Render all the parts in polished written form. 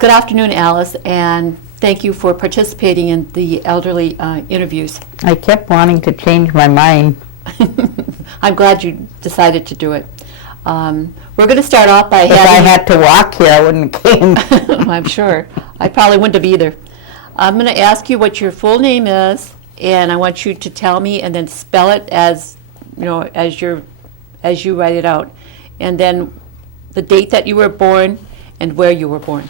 Good afternoon, Alice, and thank you for participating in the elderly interviews. I kept wanting to change my mind. I'm glad you decided to do it. We're going to start off by If I had to walk here, I wouldn't have came. I'm sure. I probably wouldn't have either. I'm going to ask you what your full name is, and I want you to tell me and then spell it as you write it out, and then the date that you were born and where you were born.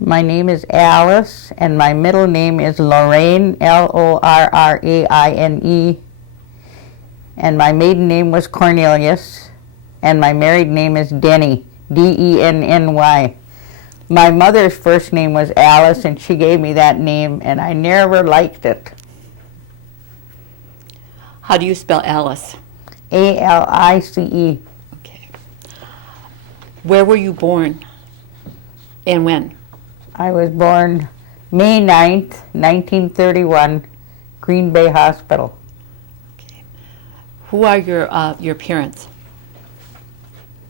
My name is Alice, and my middle name is Lorraine, Lorraine, and my maiden name was Cornelius, and my married name is Denny, Denny. My mother's first name was Alice, and she gave me that name, and I never liked it. How do you spell Alice? Alice. Okay. Where were you born and when? I was born May 9th, 1931, Green Bay Hospital. Okay. Who are your parents?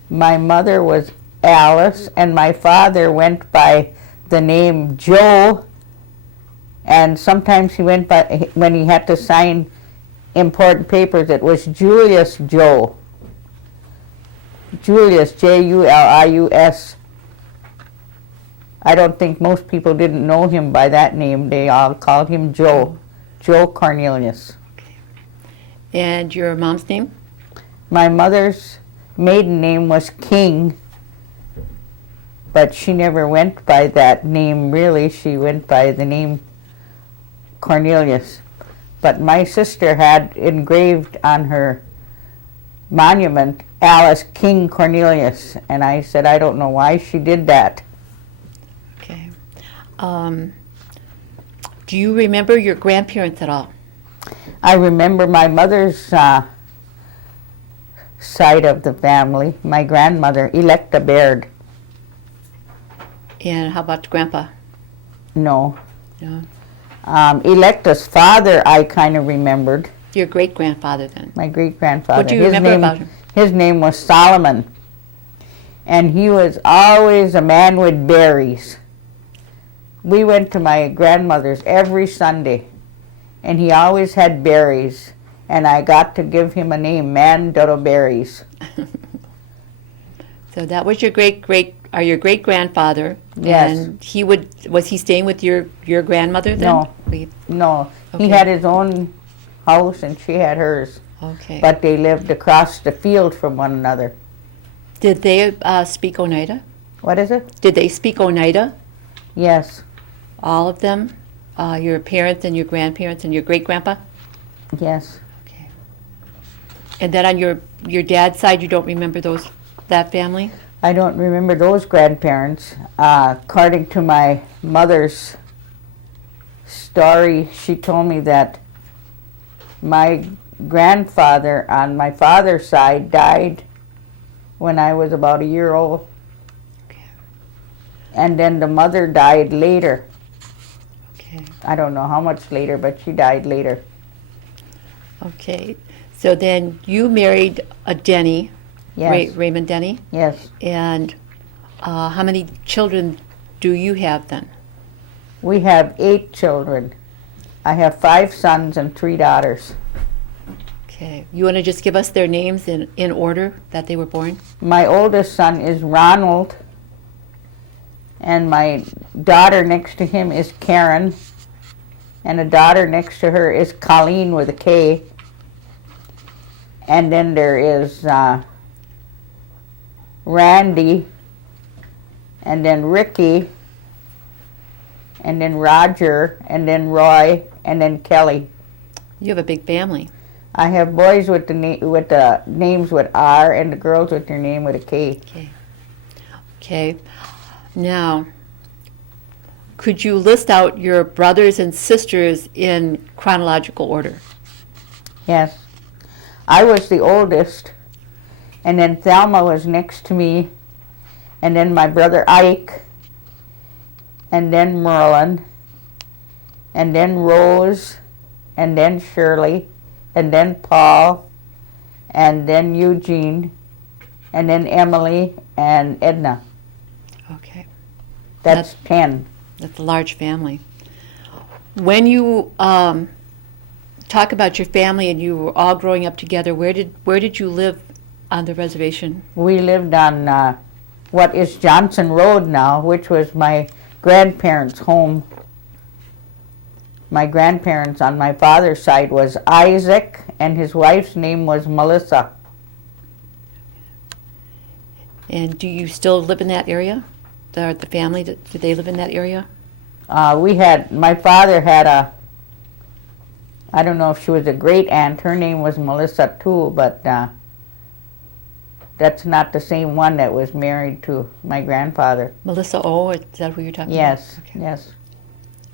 My mother was Alice, and my father went by the name Joe, and sometimes he went by, when he had to sign important papers, it was Julius Joe. Julius, Julius. I don't think most people didn't know him by that name. They all called him Joe. Joe Cornelius. Okay. And your mom's name? My mother's maiden name was King, but she never went by that name really. She went by the name Cornelius. But my sister had engraved on her monument Alice King Cornelius, and I said I don't know why she did that. Okay. Do you remember your grandparents at all? I remember my mother's side of the family, my grandmother, Electa Baird. And how about Grandpa? No. No. Electa's father I kind of remembered. Your great-grandfather then? My great-grandfather. What do you remember about him? His name was Solomon. And he was always a man with berries. We went to my grandmother's every Sunday, and he always had berries, and I got to give him a name, Man Dodo Berries. So that was your great-grandfather. Yes. And was he staying with your grandmother then? No. Okay. He had his own house, and she had hers. Okay. But they lived across the field from one another. Did they speak Oneida? What is it? Did they speak Oneida? Yes. All of them? Your parents and your grandparents and your great-grandpa? Yes. Okay. And then on your dad's side, you don't remember that family? I don't remember those grandparents. According to my mother's story, she told me that my grandfather on my father's side died when I was about a year old. Okay. And then the mother died later. Okay. I don't know how much later, but she died later. Okay. So then you married a Denny. Yes. Raymond Denny. Yes. And how many children do you have then? We have 8 children. I have 5 sons and 3 daughters. Okay. You want to just give us their names in order that they were born? My oldest son is Ronald, and my daughter next to him is Karen, and a daughter next to her is Colleen with a K. And then there is Randy, and then Ricky, and then Roger, and then Roy, and then Kelly. You have a big family. I have boys with the names with R, and the girls with their name with a K. Okay. Okay. Now, could you list out your brothers and sisters in chronological order? Yes. I was the oldest, and then Thelma was next to me, and then my brother Ike, and then Merlin, and then Rose, and then Shirley, and then Paul, and then Eugene, and then Emily and Edna. Okay. That's 10. That's a large family. When you talk about your family and you were all growing up together, where did you live on the reservation? We lived on what is Johnson Road now, which was my grandparents' home. My grandparents on my father's side was Isaac, and his wife's name was Melissa. And do you still live in that area? The family, do they live in that area? My father had I don't know if she was a great aunt, her name was Melissa too, but that's not the same one that was married to my grandfather. Melissa O, is that who you're talking Yes, about? Okay. yes.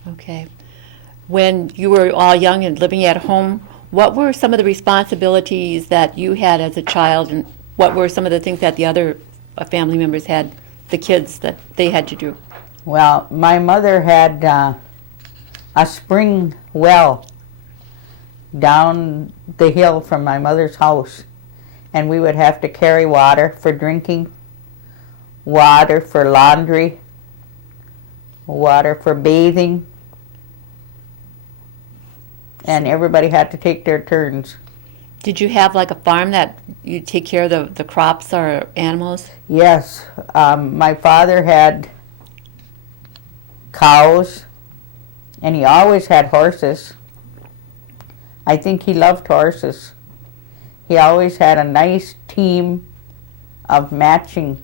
Okay. When you were all young and living at home, what were some of the responsibilities that you had as a child, and what were some of the things that the other family members had, the kids, that they had to do? Well, my mother had a spring well down the hill from my mother's house, and we would have to carry water for drinking, water for laundry, water for bathing, and everybody had to take their turns. Did you have like a farm that you take care of the crops or animals? Yes, my father had cows, and he always had horses. I think he loved horses. He always had a nice team of matching.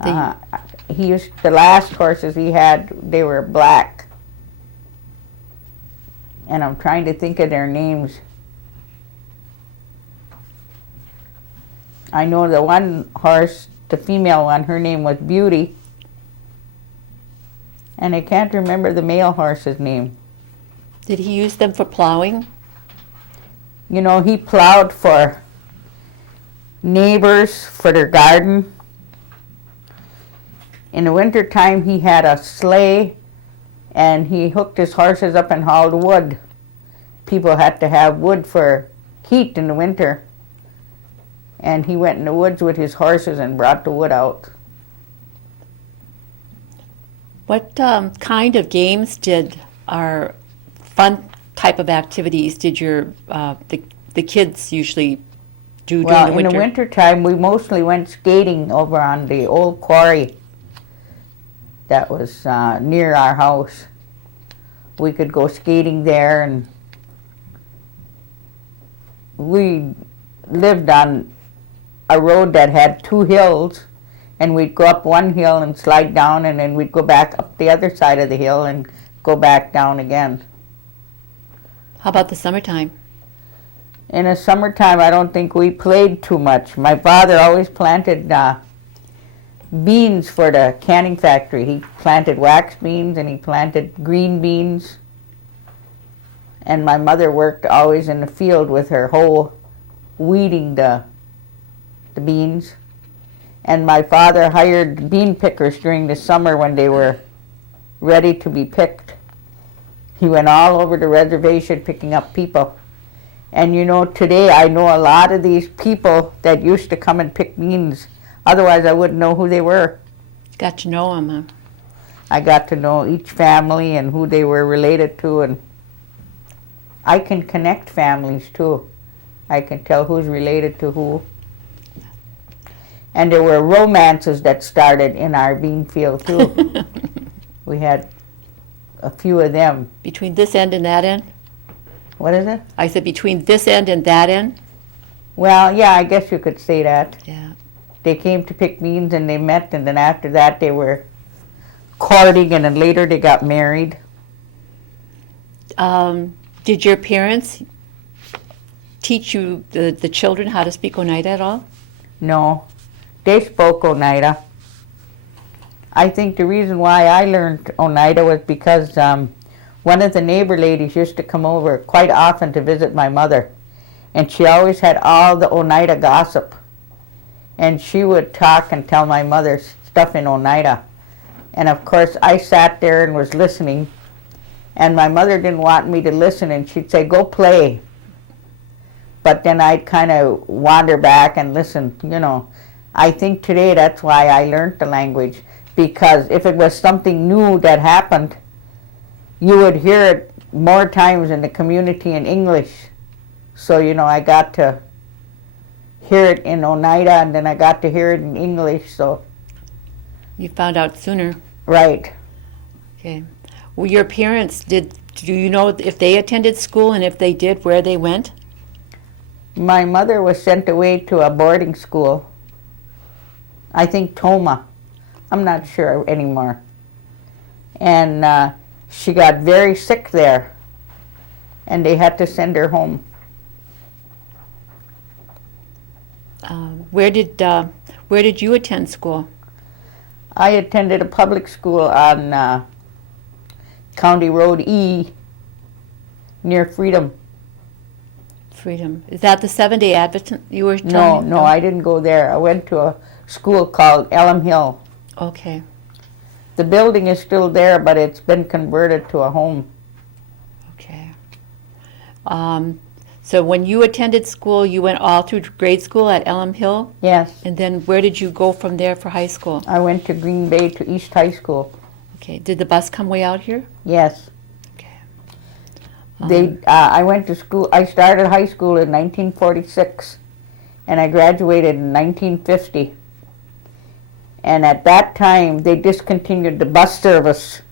The last horses he had, they were black. And I'm trying to think of their names. I know the one horse, the female one, her name was Beauty. And I can't remember the male horse's name. Did he use them for plowing? You know, he plowed for neighbors for their garden. In the wintertime, he had a sleigh, and he hooked his horses up and hauled wood. People had to have wood for heat in the winter. And he went in the woods with his horses and brought the wood out. What kind of games are fun type of activities did your the kids usually do during the winter? Well, in the wintertime, we mostly went skating over on the old quarry that was near our house. We could go skating there, and we lived on a road that had 2 hills, and we'd go up one hill and slide down, and then we'd go back up the other side of the hill and go back down again. How about the summertime? In the summertime, I don't think we played too much. My father always planted beans for the canning factory. He planted wax beans and he planted green beans. And my mother worked always in the field with her hoe, weeding the beans. And my father hired bean pickers during the summer when they were ready to be picked. He went all over the reservation picking up people. And you know, today I know a lot of these people that used to come and pick beans. Otherwise, I wouldn't know who they were. Got to know them, huh? I got to know each family and who they were related to, and I can connect families too. I can tell who's related to who. And there were romances that started in our bean field too. We had a few of them. Between this end and that end? What is it? I said between this end and that end? Well, yeah, I guess you could say that. Yeah. They came to pick beans and they met, and then after that they were courting, and then later they got married. Did your parents teach you, the children, how to speak Oneida at all? No, they spoke Oneida. I think the reason why I learned Oneida was because one of the neighbor ladies used to come over quite often to visit my mother, and she always had all the Oneida gossip. And she would talk and tell my mother stuff in Oneida. And of course, I sat there and was listening, and my mother didn't want me to listen, and she'd say, "Go play." but then I'd kind of wander back and listen, you know. I think today that's why I learned the language, because if it was something new that happened, you would hear it more times in the community in English. So, you know, I got to hear it in Oneida, and then I got to hear it in English, so. You found out sooner. Right. Okay. Well, your parents, do you know if they attended school, and if they did, where they went? My mother was sent away to a boarding school. I think Toma. I'm not sure anymore. And she got very sick there, and they had to send her home. Where did you attend school? I attended a public school on County Road E near Freedom. Freedom. Is that the Seventh-day Adventist you were telling me? No, I didn't go there. I went to a school called Elm Hill. Okay. The building is still there, but it's been converted to a home. Okay. So when you attended school, you went all through grade school at Elm Hill? Yes. And then where did you go from there for high school? I went to Green Bay to East High School. Okay. Did the bus come way out here? Yes. Okay. I went to school. I started high school in 1946, and I graduated in 1950. And at that time, they discontinued the bus service,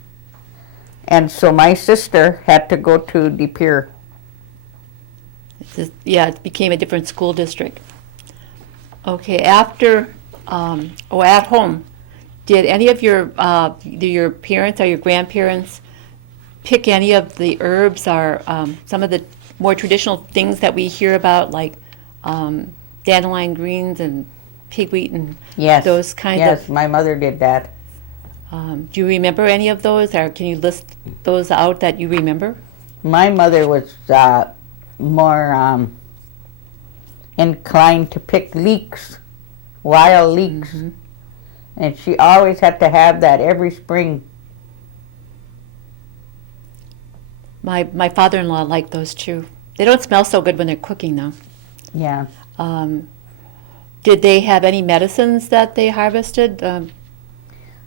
and so my sister had to go to De Pere. It became a different school district. Okay. After, at home, did any of either your parents or your grandparents pick any of the herbs or some of the more traditional things that we hear about, like dandelion greens and pigweed and those kinds of? Yes, my mother did that. Do you remember any of those, or can you list those out that you remember? My mother was more inclined to pick leeks, wild leeks, and she always had to have that every spring. My father-in-law liked those too. They don't smell so good when they're cooking, though. Yeah. Did they have any medicines that they harvested?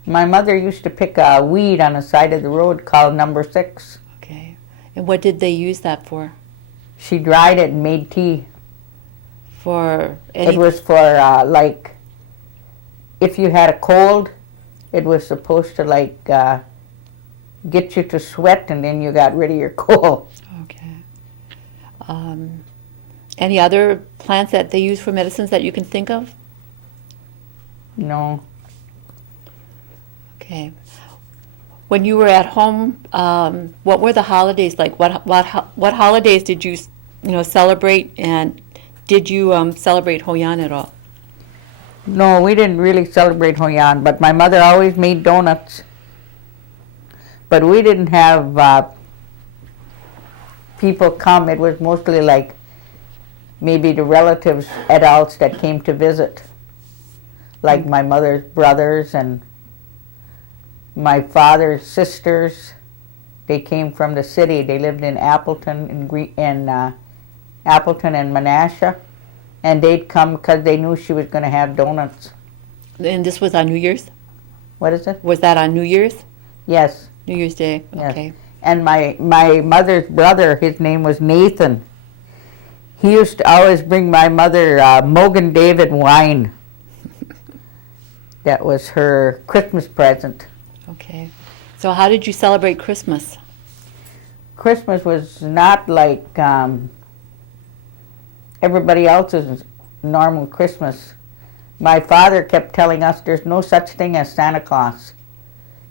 My mother used to pick a weed on the side of the road called number 6. Okay. And what did they use that for? She dried it and made tea. For It was for, like, if you had a cold, it was supposed to, like, get you to sweat, and then you got rid of your cold. Okay. Any other plants that they use for medicines that you can think of? No. Okay. When you were at home, what were the holidays like? What holidays did you celebrate, and did you celebrate Hoyan at all? No, we didn't really celebrate Hoyan, but my mother always made donuts. But we didn't have people come. It was mostly like maybe the relatives, adults that came to visit, like my mother's brothers and my father's sisters. They came from the city. They lived in Appleton and Appleton and Menasha, and they'd come because they knew she was going to have donuts. And this was on New Year's? What is it? Was that on New Year's? Yes. New Year's Day. Yes. Okay. And my mother's brother, his name was Nathan. He used to always bring my mother Mogan David wine. That was her Christmas present. Okay. So how did you celebrate Christmas? Christmas was not like everybody else's normal Christmas. My father kept telling us there's no such thing as Santa Claus.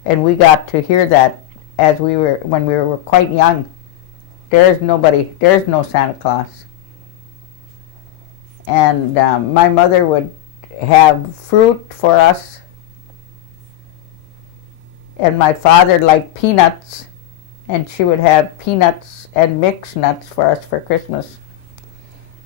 And we got to hear that when we were quite young. There's no Santa Claus. And my mother would have fruit for us, and my father liked peanuts, and she would have peanuts and mixed nuts for us for Christmas.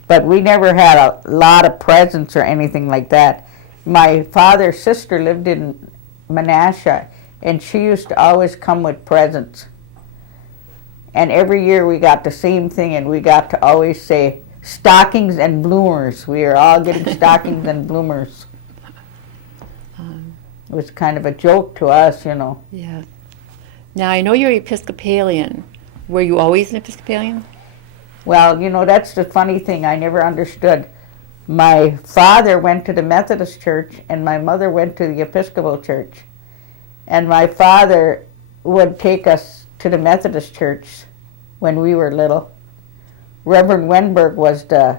But we never had a lot of presents or anything like that. My father's sister lived in Menasha, and she used to always come with presents. And every year we got the same thing, and we got to always say, stockings and bloomers. We were all getting stockings and bloomers. It was kind of a joke to us, you know. Yeah. Now, I know you're Episcopalian. Were you always an Episcopalian? Well, you know, that's the funny thing I never understood. My father went to the Methodist church and my mother went to the Episcopal church. And my father would take us to the Methodist church when we were little. Reverend Wenberg was the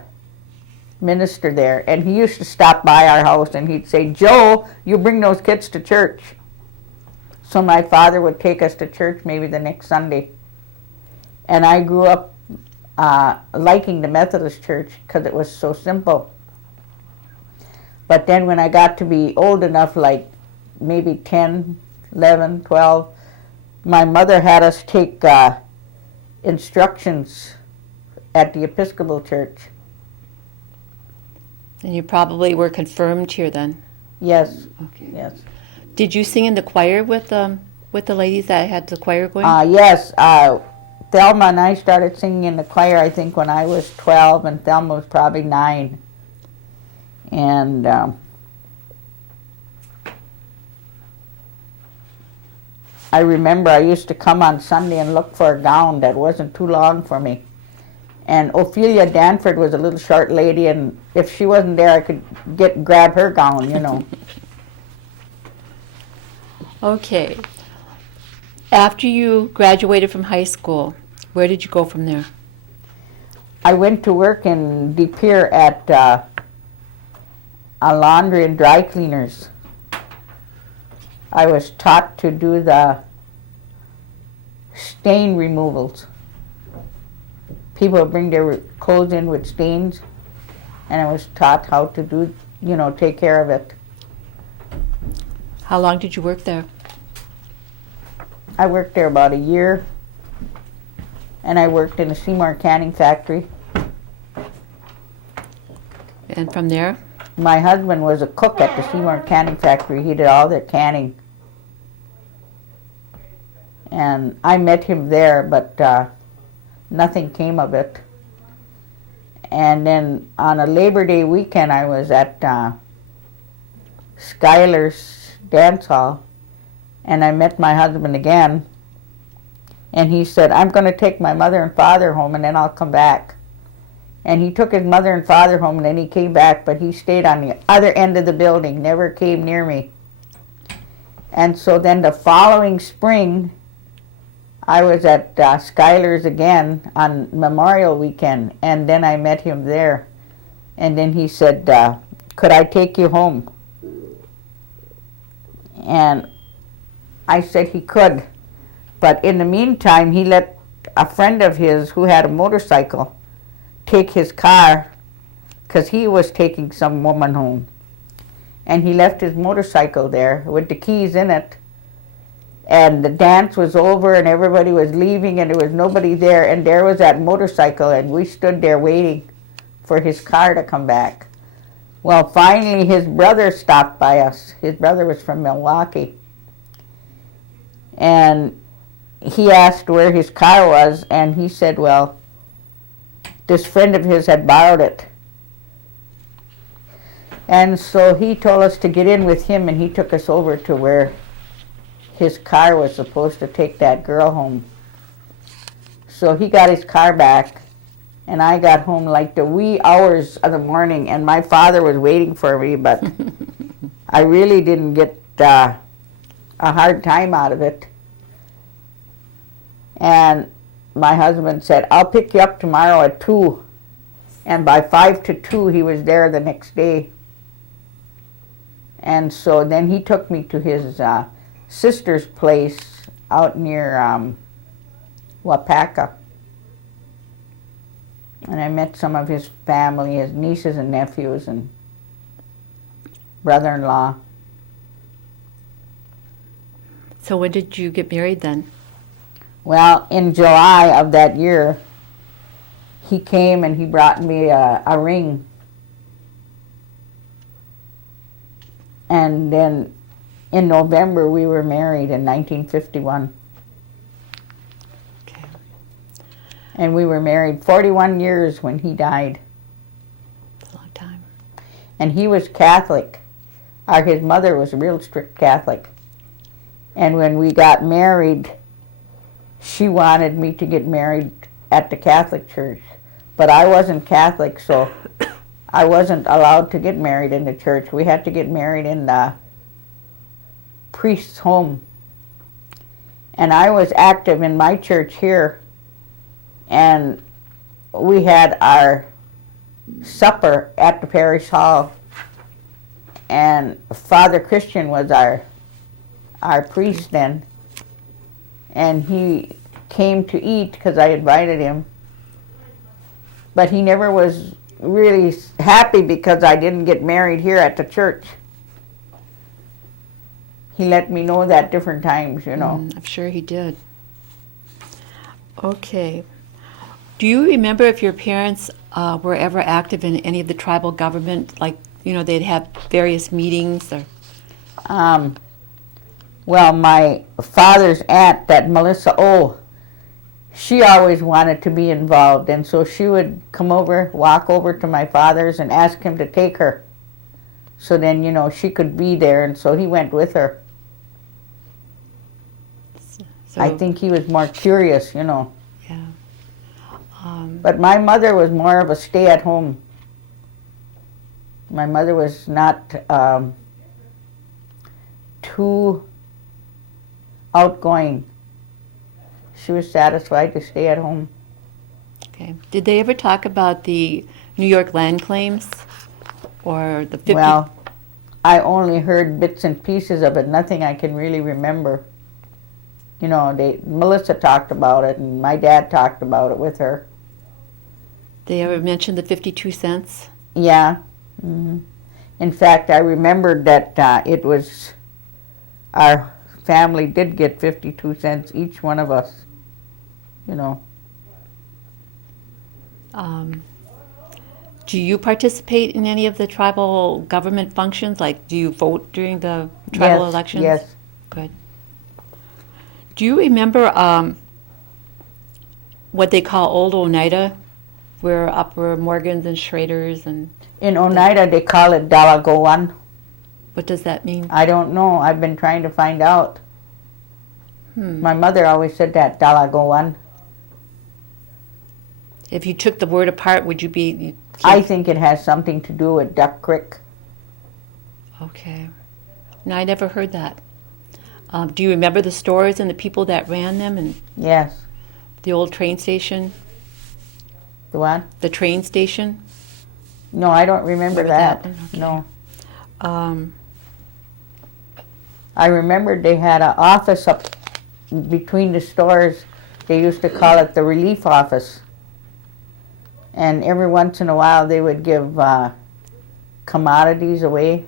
minister there, and he used to stop by our house and he'd say, "Joe, you bring those kids to church." So my father would take us to church maybe the next Sunday. And I grew up liking the Methodist church because it was so simple. But then when I got to be old enough, like maybe 10, 11, 12, my mother had us take instructions at the Episcopal church. And you probably were confirmed here then. Yes, Okay. yes. Did you sing in the choir with the ladies that had the choir going? Yes, Thelma and I started singing in the choir, I think, when I was 12, and Thelma was probably 9. And I remember I used to come on Sunday and look for a gown that wasn't too long for me. And Ophelia Danford was a little short lady, and if she wasn't there, I could grab her gown, you know. Okay. After you graduated from high school, where did you go from there? I went to work in De Pere at a laundry and dry cleaners. I was taught to do the stain removals. People would bring their clothes in with stains, and I was taught how to do, you know, take care of it. How long did you work there? I worked there about a year, and I worked in a Seymour canning factory. And from there? My husband was a cook at the Seymour canning factory. He did all their canning. And I met him there, but nothing came of it. And then on a Labor Day weekend, I was at Schuyler's dance hall, and I met my husband again. And he said, "I'm going to take my mother and father home, and then I'll come back." And he took his mother and father home, and then he came back, but he stayed on the other end of the building, never came near me. And so then the following spring, I was at Schuyler's again on Memorial Weekend, and then I met him there. And then he said, "Could I take you home?" And I said he could. But in the meantime, he let a friend of his who had a motorcycle take his car because he was taking some woman home. And he left his motorcycle there with the keys in it. And the dance was over and everybody was leaving and there was nobody there. And there was that motorcycle and we stood there waiting for his car to come back. Well, finally his brother stopped by us. His brother was from Milwaukee. And he asked where his car was, and he said, well, this friend of his had borrowed it. And so he told us to get in with him, and he took us over to where his car was supposed to take that girl home. So he got his car back, and I got home like the wee hours of the morning, and my father was waiting for me, but I really didn't get a hard time out of it. And my husband said, I'll pick you up tomorrow at 2. And by 5 to 2, he was there the next day. And so then he took me to his sister's place out near Wapaka. And I met some of his family, his nieces and nephews and brother-in-law. So when did you get married then? Well, in July of that year, he came and he brought me a ring. And then in November, we were married in 1951. Okay. And we were married 41 years when he died. and he was Catholic. His mother was a real strict Catholic. And when we got married, she wanted me to get married at the Catholic church. But I wasn't Catholic, so I wasn't allowed to get married in the church. We had to get married in the priest's home. And I was active in my church here, and we had our supper at the parish hall, and Father Christian was our priest then, and he came to eat because I invited him, but he never was really happy because I didn't get married here at the church. He let me know that different times, you know. I'm sure he did. Okay. Do you remember if your parents were ever active in any of the tribal government? Like, you know, they'd have various meetings or... Well, my father's aunt, that Melissa O, she always wanted to be involved, and so she would come over, walk over to my father's and ask him to take her. So then, you know, she could be there, and so he went with her. So, I think he was more curious, you know. Yeah. But my mother was more of a stay-at-home. My mother was not too outgoing. She was satisfied to stay at home. Okay. Did they ever talk about the New York land claims or the 50? Well, I only heard bits and pieces of it, nothing I can really remember. You know, Melissa talked about it, and my dad talked about it with her. They ever mentioned the 52 cents? Yeah. Mm-hmm. In fact, I remembered that it was, our family did get 52 cents, each one of us, you know. Do you participate in any of the tribal government functions? Like, do you vote during the tribal Yes, elections? yes. Good. Do you remember what they call Old Oneida, where Upper Morgans and Schraders and... In Oneida, they call it Dalagowan. What does that mean? I don't know. I've been trying to find out. My mother always said that, Dalagowan. If you took the word apart, would you be... I think it has something to do with Duck Creek. Okay. No, I never heard that. Do you remember the stores and the people that ran them and Yes. the old train station? The what? The train station? No, I don't remember Remember that. that one? Okay. No. I remembered they had an office up between the stores. They used to call it the relief office. And every once in a while they would give commodities away.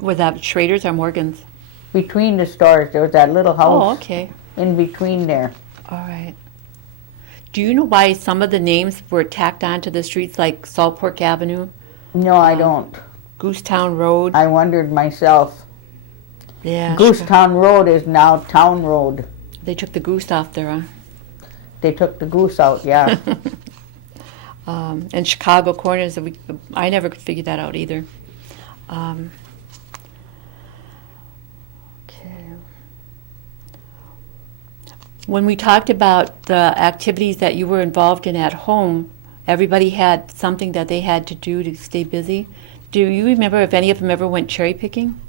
Was that Schraders or Morgans? Between the stores, there was that little house Oh, okay. in between there. All right. Do you know why some of the names were tacked onto the streets, like Salt Pork Avenue, No, I don't. Goosetown Road? I wondered myself. Yeah. Goosetown Road is now Town Road. They took the goose off there, huh? They took the goose out, yeah. And Chicago Corners, I never could figure that out either. Okay. When we talked about the activities that you were involved in at home, everybody had something that they had to do to stay busy. Do you remember if any of them ever went cherry picking?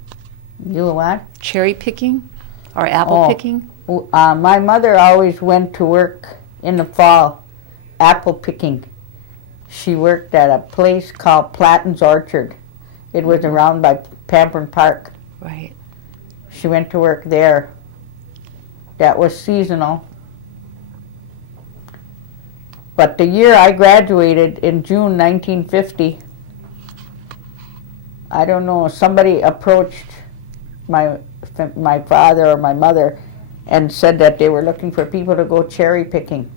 You what? Cherry picking or apple picking? My mother always went to work in the fall, apple picking. She worked at a place called Platten's Orchard. It was around by Pampern Park. Right. She went to work there. That was seasonal. But the year I graduated in June 1950, I don't know, somebody approached my father or my mother and said that they were looking for people to go cherry picking.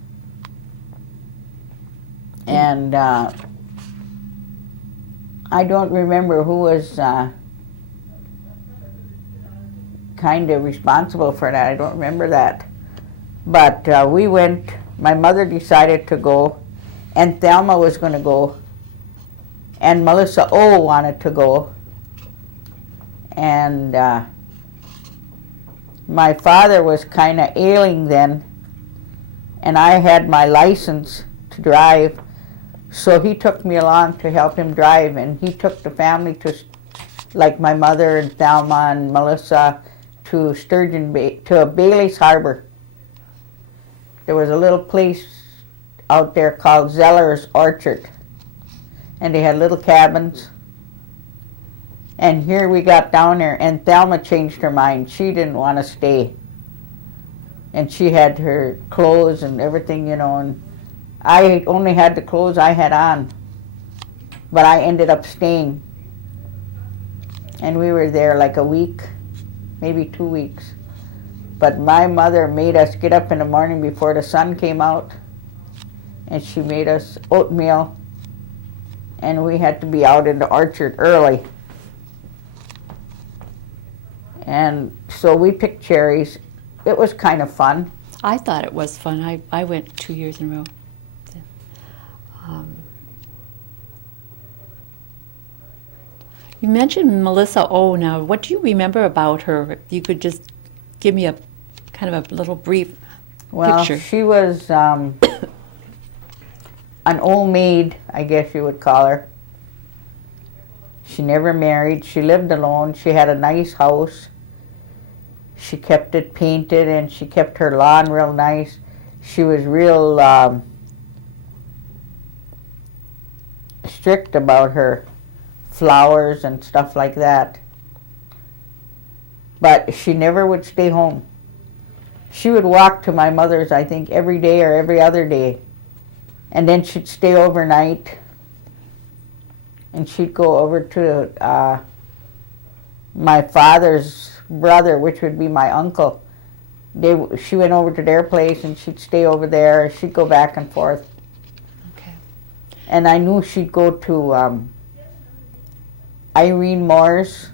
And I don't remember who was kind of responsible for that. I don't remember that. But we went, my mother decided to go, and Thelma was going to go. and Melissa O wanted to go. And my father was kind of ailing then, and I had my license to drive, so he took me along to help him drive, and he took the family to, like my mother and Thelma and Melissa, to Sturgeon Bay, to Bailey's Harbor. There was a little place out there called Zeller's Orchard, and they had little cabins. And here we got down there, and Thelma changed her mind. She didn't want to stay. And she had her clothes and everything, you know, and I only had the clothes I had on. But I ended up staying. And we were there like a week, maybe 2 weeks. But my mother made us get up in the morning before the sun came out, and she made us oatmeal, and we had to be out in the orchard early. And so we picked cherries. It was kind of fun. I thought it was fun. I went 2 years in a row. You mentioned Melissa O. Now, what do you remember about her? If you could just give me a kind of a little brief picture. She was an old maid, I guess you would call her. She never married. She lived alone. She had a nice house. She kept it painted, and she kept her lawn real nice. She was real strict about her flowers and stuff like that. But she never would stay home. She would walk to my mother's, I think, every day or every other day. And then she'd stay overnight. And she'd go over to my father's brother, which would be my uncle. She went over to their place, and she'd stay over there. She'd go back and forth. Okay. And I knew she'd go to Irene Moore's,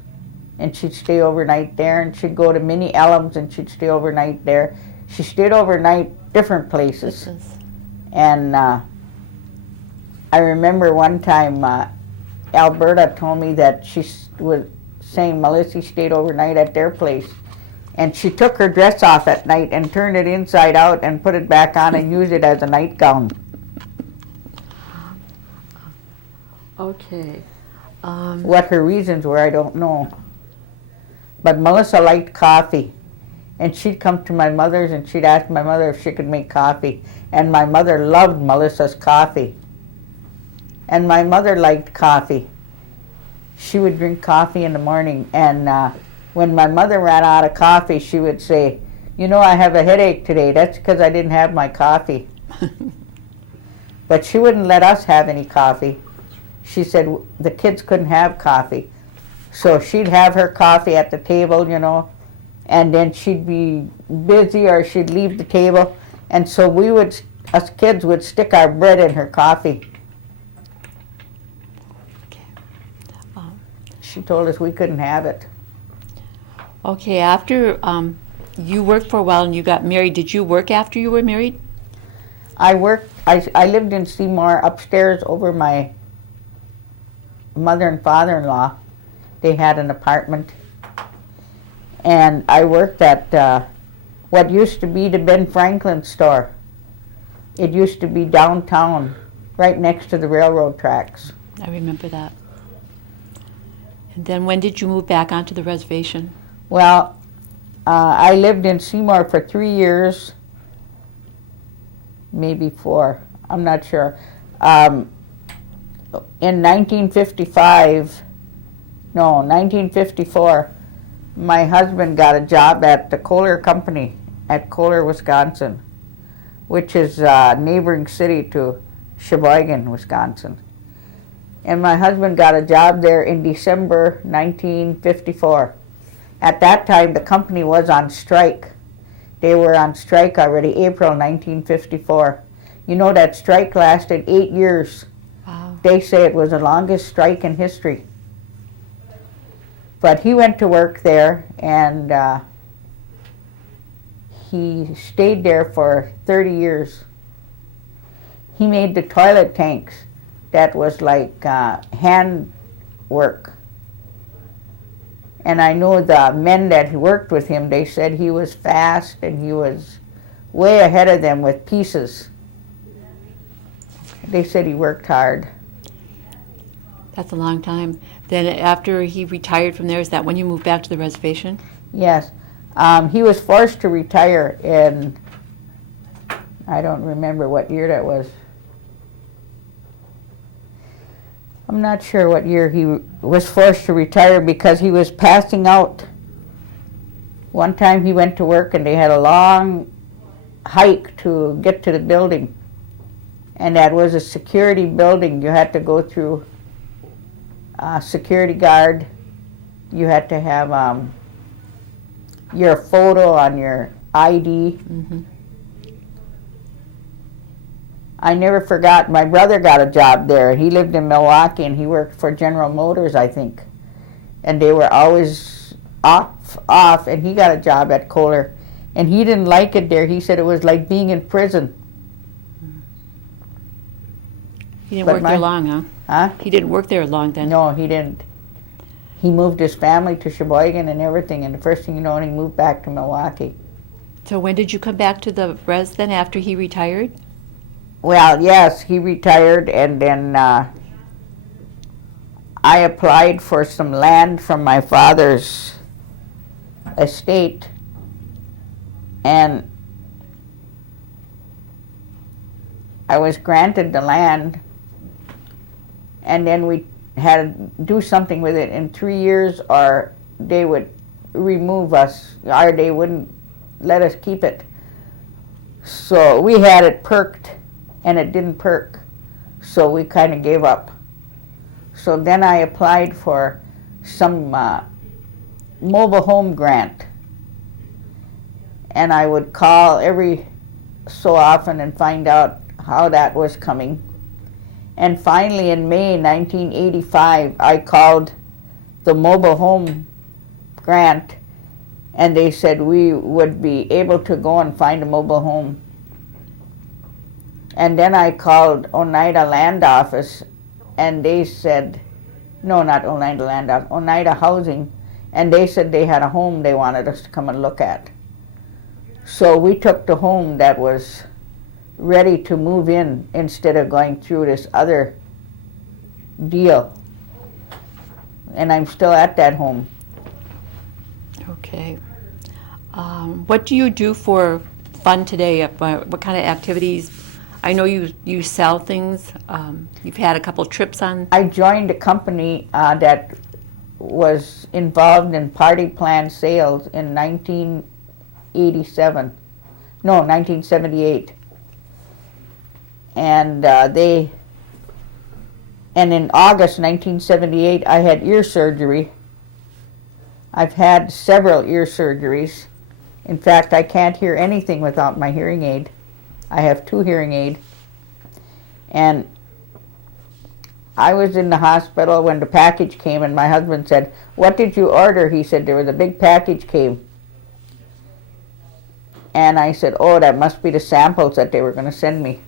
and she'd stay overnight there, and she'd go to Minnie Ellum's, and she'd stay overnight there. She stayed overnight different places. And I remember one time Alberta told me that she was saying Melissa stayed overnight at their place, and she took her dress off at night and turned it inside out and put it back on and used it as a nightgown. Okay. What her reasons were, I don't know. But Melissa liked coffee, and she'd come to my mother's and she'd ask my mother if she could make coffee, and my mother loved Melissa's coffee. And my mother liked coffee. She would drink coffee in the morning, and when my mother ran out of coffee, she would say, "You know, I have a headache today. That's because I didn't have my coffee." But she wouldn't let us have any coffee. She said the kids couldn't have coffee. So she'd have her coffee at the table, you know, and then she'd be busy or she'd leave the table. And so we would, us kids would stick our bread in her coffee. Okay. She told us we couldn't have it. Okay, after you worked for a while and you got married, did you work after you were married? I lived in Seymour upstairs over my mother and father-in-law. They had an apartment. And I worked at what used to be the Ben Franklin store. It used to be downtown, right next to the railroad tracks. I remember that. And then when did you move back onto the reservation? Well, I lived in Seymour for 3 years, maybe 4, I'm not sure. In 1954, my husband got a job at the Kohler Company at Kohler, Wisconsin, which is a neighboring city to Sheboygan, Wisconsin. And my husband got a job there in December 1954. At that time, the company was on strike. They were on strike already, April 1954. You know, that strike lasted 8 years. Wow. They say it was the longest strike in history. But he went to work there, and he stayed there for 30 years. He made the toilet tanks that was like hand work. And I know the men that worked with him, they said he was fast and he was way ahead of them with pieces. They said he worked hard. That's a long time. Then after he retired from there, is that when you moved back to the reservation? Yes. He was forced to retire in, I don't remember what year that was. I'm not sure what year he was forced to retire because he was passing out. One time he went to work and they had a long hike to get to the building. And that was a security building. You had to go through a security guard. You had to have your photo on your ID. Mm-hmm. I never forgot, my brother got a job there. He lived in Milwaukee and he worked for General Motors, I think. And they were always off, and he got a job at Kohler. And he didn't like it there. He said it was like being in prison. He didn't work there long, huh? Huh? He didn't work there long then? No, he didn't. He moved his family to Sheboygan and everything, and the first thing you know, he moved back to Milwaukee. So when did you come back to the res then, after he retired? Well, yes, he retired, and then I applied for some land from my father's estate, and I was granted the land, and then we had to do something with it in 3 years, or they would remove us, or they wouldn't let us keep it. So we had it perked, and it didn't perk, so we kind of gave up. So then I applied for some mobile home grant, and I would call every so often and find out how that was coming. And finally in May 1985, I called the mobile home grant, and they said we would be able to go and find a mobile home. And then I called Oneida Land Office, and they said, no, not Oneida Land Office, Oneida Housing, and they said they had a home they wanted us to come and look at. So we took the home that was ready to move in instead of going through this other deal. And I'm still at that home. Okay. What do you do for fun today? What kind of activities? I know you sell things. You've had a couple trips on. I joined a company that was involved in party plan sales in 1978. And in August 1978, I had ear surgery. I've had several ear surgeries. In fact, I can't hear anything without my hearing aid. I have 2 hearing aids. And I was in the hospital when the package came, and my husband said, "What did you order?" He said, "There was a big package came." And I said, "Oh, that must be the samples that they were going to send me."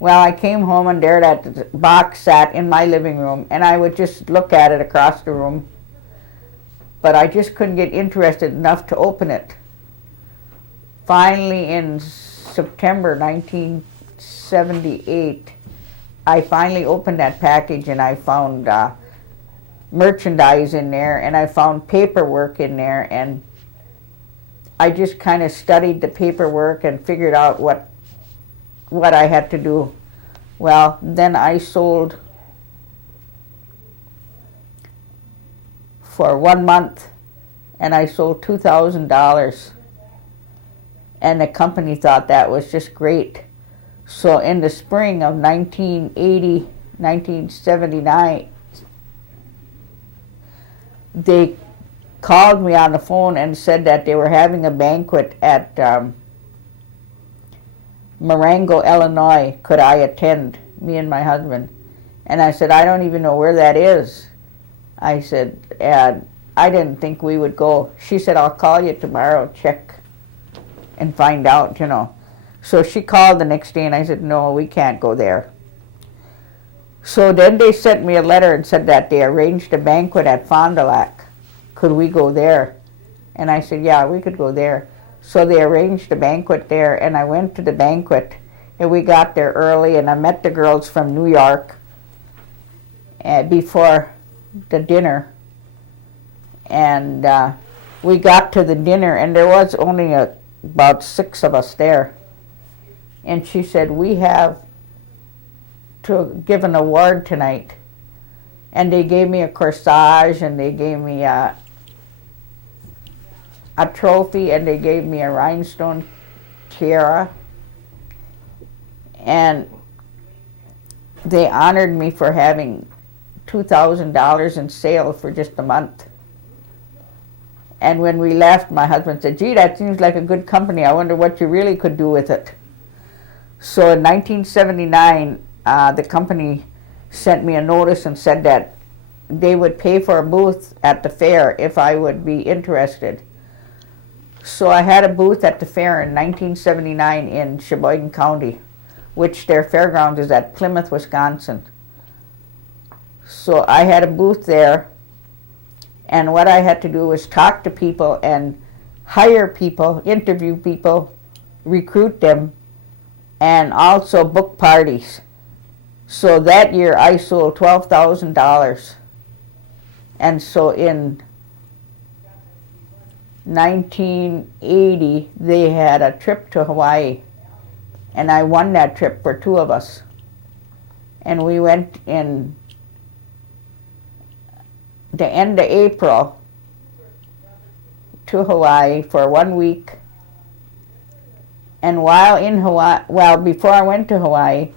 Well, I came home, and there that box sat in my living room, and I would just look at it across the room. But I just couldn't get interested enough to open it. Finally, in September 1978, I finally opened that package, and I found merchandise in there, and I found paperwork in there, and I just kind of studied the paperwork and figured out what I had to do. Well, then I sold for 1 month, and I sold $2,000. And the company thought that was just great. So in the spring of 1979, they called me on the phone and said that they were having a banquet at Marengo, Illinois. Could I attend, me and my husband? And I said, "I don't even know where that is." I said, I didn't think we would go. She said, "I'll call you tomorrow, check and find out, you know." So she called the next day, and I said, "No, we can't go there." So then they sent me a letter and said that they arranged a banquet at Fond du Lac. Could we go there? And I said, yeah, we could go there. So they arranged a banquet there, and I went to the banquet, and we got there early, and I met the girls from New York before the dinner. And we got to the dinner, and there was only about 6 of us there. And she said, we have to give an award tonight. And they gave me a corsage, and they gave me a trophy, and they gave me a rhinestone tiara. And they honored me for having $2,000 in sales for just a month. And when we left, my husband said, gee, that seems like a good company. I wonder what you really could do with it. So in 1979, the company sent me a notice and said that they would pay for a booth at the fair if I would be interested. So I had a booth at the fair in 1979 in Sheboygan County, which their fairground is at Plymouth, Wisconsin. So I had a booth there, and what I had to do was talk to people and hire people, interview people, recruit them, and also book parties. So that year I sold $12,000. And so in 1980 they had a trip to Hawaii, and I won that trip for 2 of us. And we went in the end of April to Hawaii for 1 week. And while in Hawaii, before I went to Hawaii,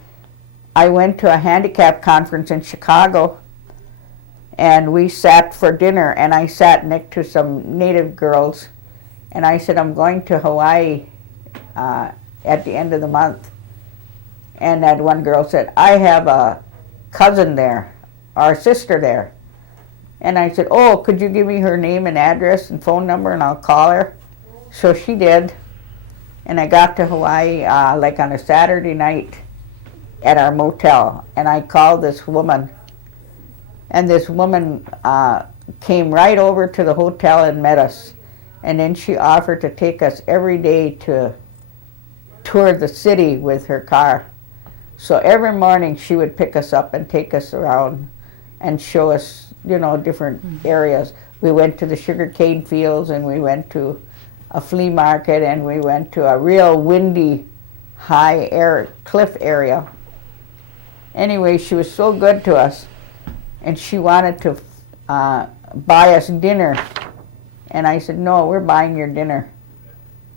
I went to a handicap conference in Chicago, and we sat for dinner, and I sat next to some native girls, and I said, I'm going to Hawaii at the end of the month. And that one girl said, I have a cousin there, or a sister there. And I said, oh, could you give me her name and address and phone number, and I'll call her? So she did, and I got to Hawaii like on a Saturday night at our motel, and I called this woman, and this woman came right over to the hotel and met us, and then she offered to take us every day to tour the city with her car. So every morning she would pick us up and take us around and show us, you know, different areas. We went to the sugarcane fields, and we went to a flea market, and we went to a real windy high air cliff area. Anyway, she was so good to us, and she wanted to buy us dinner. And I said, no, we're buying your dinner.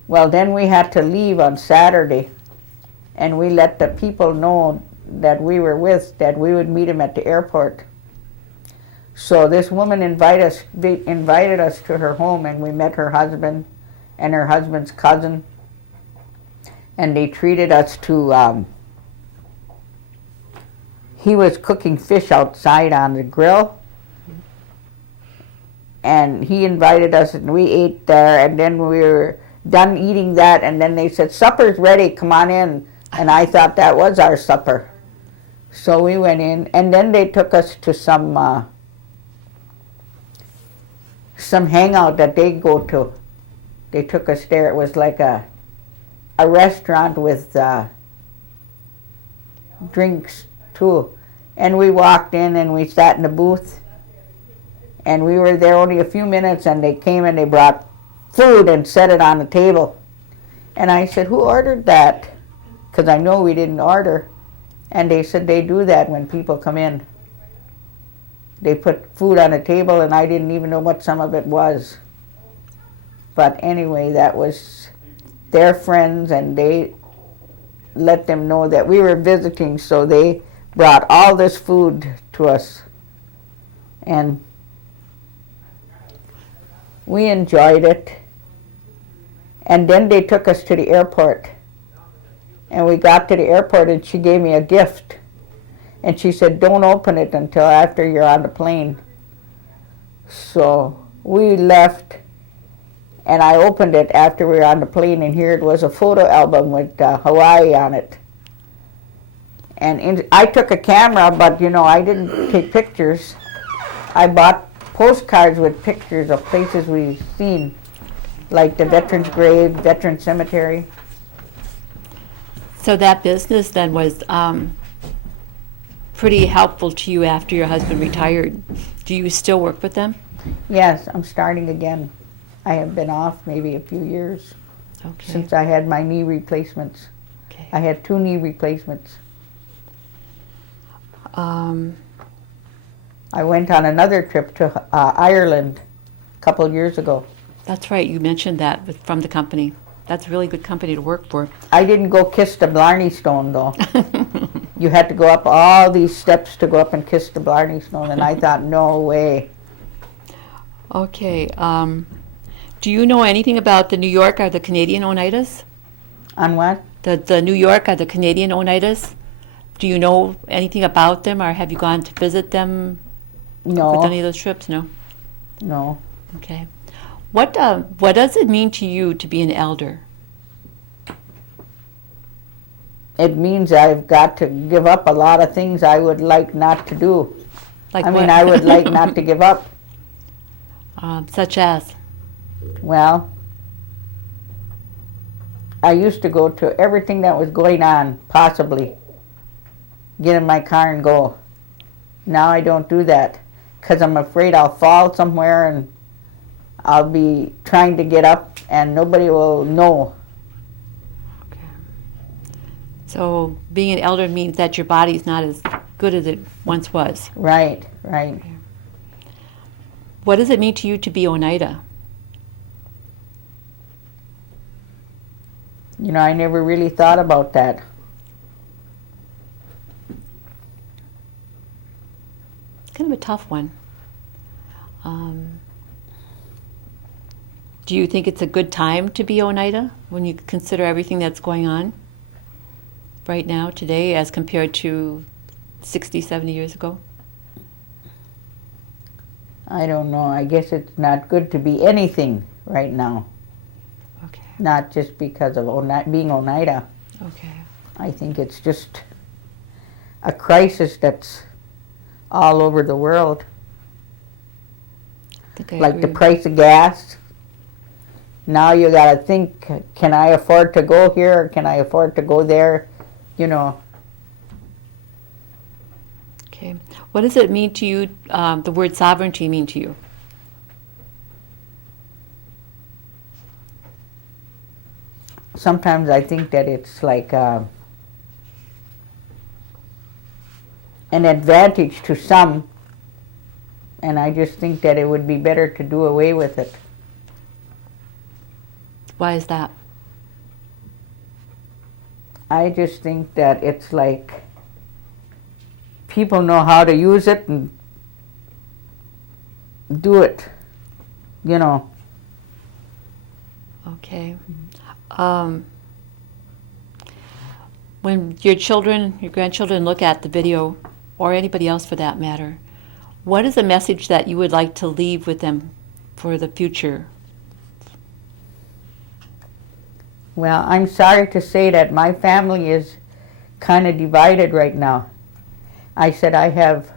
Well, then we had to leave on Saturday, and we let the people know that we were with, that we would meet them at the airport. So this woman invited us to her home, and we met her husband and her husband's cousin, and they treated us to, he was cooking fish outside on the grill, and he invited us, and we ate there, and then we were done eating that, and then they said, supper's ready, come on in. And I thought that was our supper. So we went in, and then they took us to some hangout that they go to. They took us there. It was like a restaurant with drinks too. And we walked in, and we sat in the booth, and we were there only a few minutes, and they came and they brought food and set it on the table. And I said, who ordered that? Because I know we didn't order. And they said they do that when people come in. They put food on the table, and I didn't even know what some of it was. But anyway, that was their friends, and they let them know that we were visiting, so they brought all this food to us. And we enjoyed it. And then they took us to the airport. And we got to the airport, and she gave me a gift. And she said, don't open it until after you're on the plane. So we left, and I opened it after we were on the plane, and here it was a photo album with Hawaii on it. And I took a camera, but you know, I didn't take pictures. I bought postcards with pictures of places we've seen, like the Veterans Grave, Veterans Cemetery. So that business then was pretty helpful to you after your husband retired. Do you still work with them? Yes, I'm starting again. I have been off maybe a few years Okay. since I had my knee replacements. Okay. I had 2 knee replacements. I went on another trip to Ireland a couple years ago. That's right. You mentioned that from the company. That's a really good company to work for. I didn't go kiss the Blarney Stone though. You had to go up all these steps to go up and kiss the Blarney Stone, and I thought, no way. Okay. Do you know anything about the New York or the Canadian Oneidas? On what? The New York or the Canadian Oneidas? Do you know anything about them, or have you gone to visit them with any No, of those trips? No. no. Okay. What does it mean to you to be an elder? It means I've got to give up a lot of things I would like not to do. Like I mean, what? I would like not to give up. Such as? Well, I used to go to everything that was going on, possibly. Get in my car and go. Now I don't do that because I'm afraid I'll fall somewhere and I'll be trying to get up and nobody will know. Okay. So being an elder means that your body's not as good as it once was. Right, right. What does it mean to you to be Oneida? You know, I never really thought about that. Kind of a tough one. Do you think it's a good time to be Oneida when you consider everything that's going on right now, today, as compared to 60, 70 years ago? I don't know. I guess it's not good to be anything right now. Okay. Not just because of being Oneida. Okay. I think it's just a crisis that's all over the world. I think I Like the agree. price of gas. Now you gotta think, can I afford to go here or can I afford to go there? You know, Okay. What does it mean to you, the word sovereignty mean to you? sometimes I think that it's like an advantage to some, and I just think that it would be better to do away with it. Why is that? I just think that it's like people know how to use it and do it, you know. Okay. When your children, your grandchildren look at the video, or anybody else for that matter, what is a message that you would like to leave with them for the future? Well, I'm sorry to say that my family is kind of divided right now. I said I have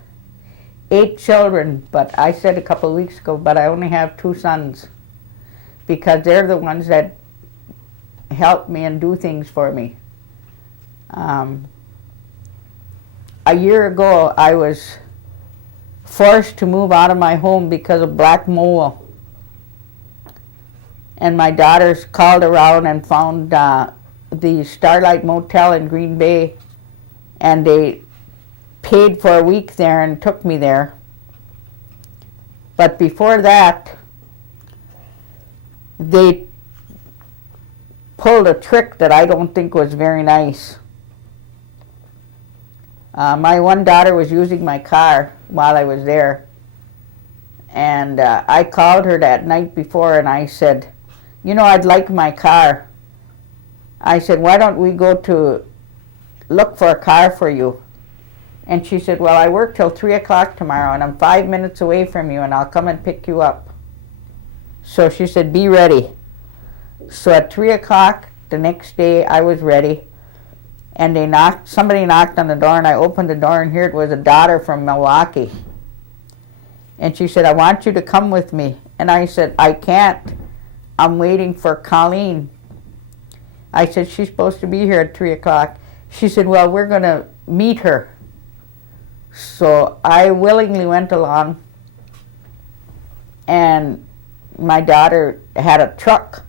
8 children, but I said a couple of weeks ago, but I only have 2 sons because they're the ones that help me and do things for me. A year ago, I was forced to move out of my home because of black mold. And my daughters called around and found the Starlight Motel in Green Bay, and they paid for a week there and took me there. But before that, they pulled a trick that I don't think was very nice. My one daughter was using my car while I was there, and I called her that night before and I said, you know, I'd like my car. I said, why don't we go to look for a car for you? And she said, well, I work till 3 o'clock tomorrow and I'm 5 minutes away from you and I'll come and pick you up. So she said, be ready. So at 3 o'clock the next day I was ready, and somebody knocked on the door, and I opened the door, and here it was a daughter from Milwaukee. And she said, I want you to come with me. And I said, I can't. I'm waiting for Colleen. I said, she's supposed to be here at 3 o'clock. She said, well, we're going to meet her. So I willingly went along, and my daughter had a truck,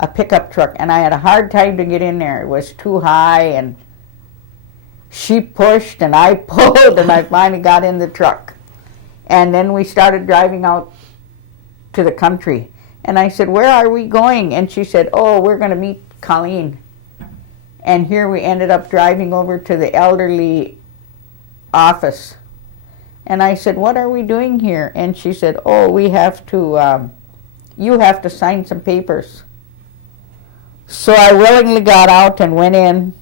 a pickup truck, and I had a hard time to get in there. It was too high, and she pushed, and I pulled, and I finally got in the truck. And then we started driving out to the country. And I said, where are we going? And she said, oh, we're going to meet Colleen. And here we ended up driving over to the elderly office. And I said, what are we doing here? And she said, oh, we have to, you have to sign some papers. So I willingly got out and went in.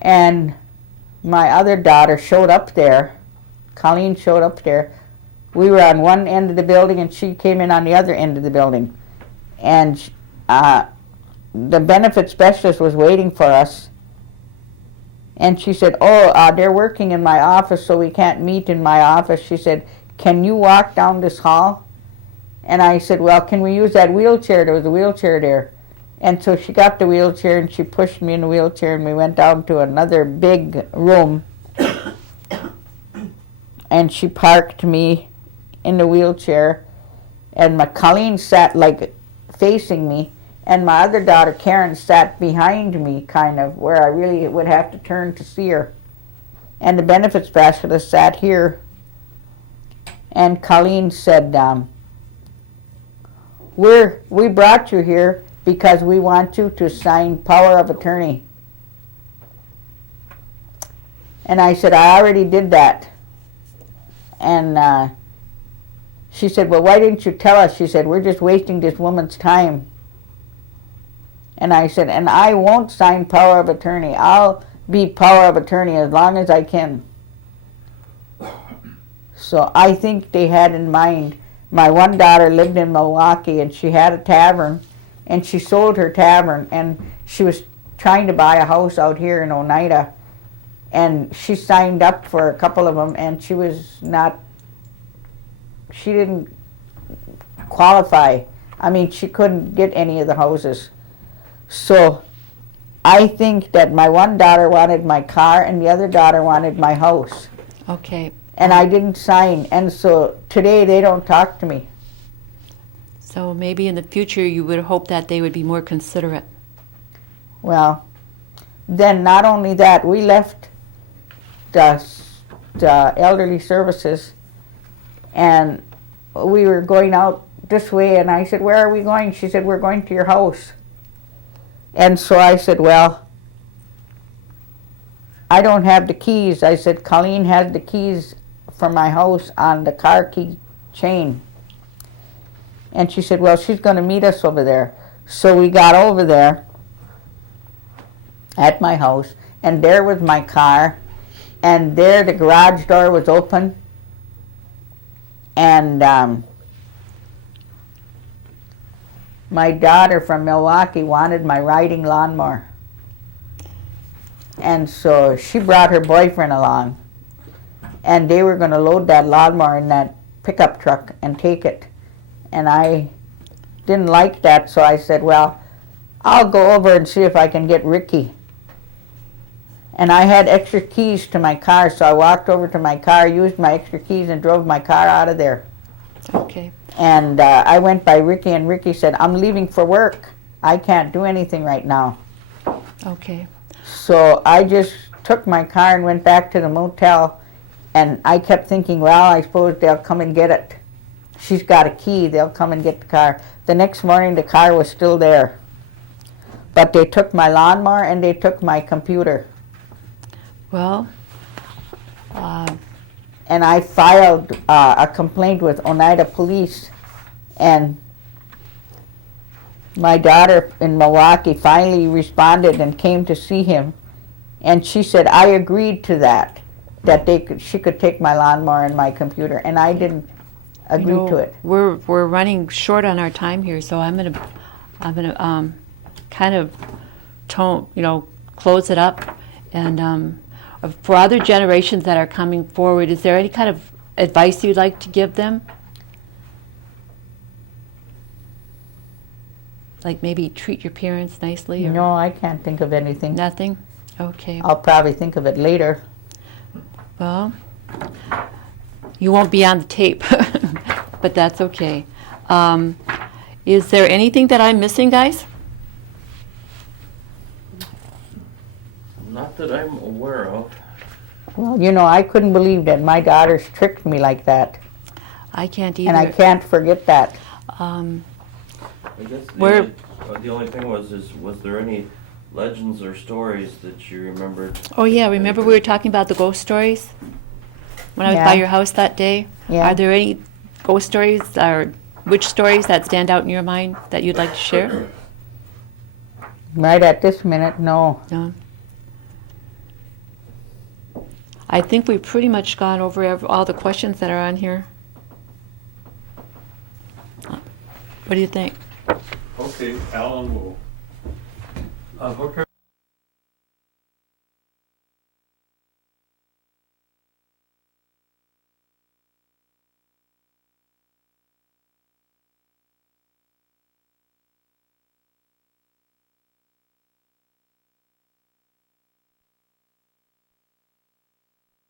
And my other daughter showed up there. Colleen showed up there. We were on one end of the building, and she came in on the other end of the building. And the benefit specialist was waiting for us. And she said, oh, they're working in my office, so we can't meet in my office. She said, can you walk down this hall? And I said, well, can we use that wheelchair? There was a wheelchair there. And so she got the wheelchair, and she pushed me in the wheelchair, and we went down to another big room. And she parked me in the wheelchair, and my Colleen sat like facing me, and my other daughter Karen sat behind me, kind of where I really would have to turn to see her. And the benefit specialist sat here, and Colleen said, we brought you here because we want you to sign power of attorney. And I said, I already did that. And she said, well, why didn't you tell us? She said, we're just wasting this woman's time. And I said, and I won't sign power of attorney. I'll be power of attorney as long as I can. So I think they had in mind, my one daughter lived in Milwaukee, and she had a tavern, and she sold her tavern, and she was trying to buy a house out here in Oneida. And she signed up for a couple of them, and she didn't qualify. I mean, she couldn't get any of the houses. So I think that my one daughter wanted my car, and the other daughter wanted my house. Okay. And I didn't sign, and so today they don't talk to me. So maybe in the future you would hope that they would be more considerate. Well, then not only that, we left the elderly services, and we were going out this way, and I said, where are we going? She said, we're going to your house. And so I said, well, I don't have the keys. I said, Colleen has the keys for my house on the car key chain. And she said, well, she's going to meet us over there. So we got over there at my house, and there was my car, and there the garage door was open, and my daughter from Milwaukee wanted my riding lawnmower. And so she brought her boyfriend along, and they were going to load that lawnmower in that pickup truck and take it. And I didn't like that, so I said, well, I'll go over and see if I can get Ricky. And I had extra keys to my car, so I walked over to my car, used my extra keys, and drove my car out of there. Okay. And I went by Ricky, and Ricky said, I'm leaving for work. I can't do anything right now. Okay. So I just took my car and went back to the motel, and I kept thinking, well, I suppose they'll come and get it. She's got a key, they'll come and get the car. The next morning the car was still there. But they took my lawnmower and they took my computer. Well, and I filed a complaint with Oneida Police, and my daughter in Milwaukee finally responded and came to see him, and she said, I agreed to that she could take my lawnmower and my computer, and I didn't agree to it. We're running short on our time here, so I'm gonna kind of close it up. And for other generations that are coming forward, is there any kind of advice you'd like to give them? Like maybe treat your parents nicely or No, I can't think of anything. nothing? Okay. I'll probably think of it later. Well, you won't be on the tape, but that's okay. Is there anything that I'm missing, guys? Not that I'm aware of. Well, I couldn't believe that my daughters tricked me like that. I can't either. And I can't forget that. I guess Where- the only thing was there any legends or stories that you remembered? Oh yeah, remember we were talking about the ghost stories? When I was by Yeah. your house that day? Yeah. Are there any ghost stories or witch stories that stand out in your mind that you'd like to share? Right at this minute, no. No? I think we've pretty much gone over all the questions that are on here. What do you think? Okay, Alan will hook her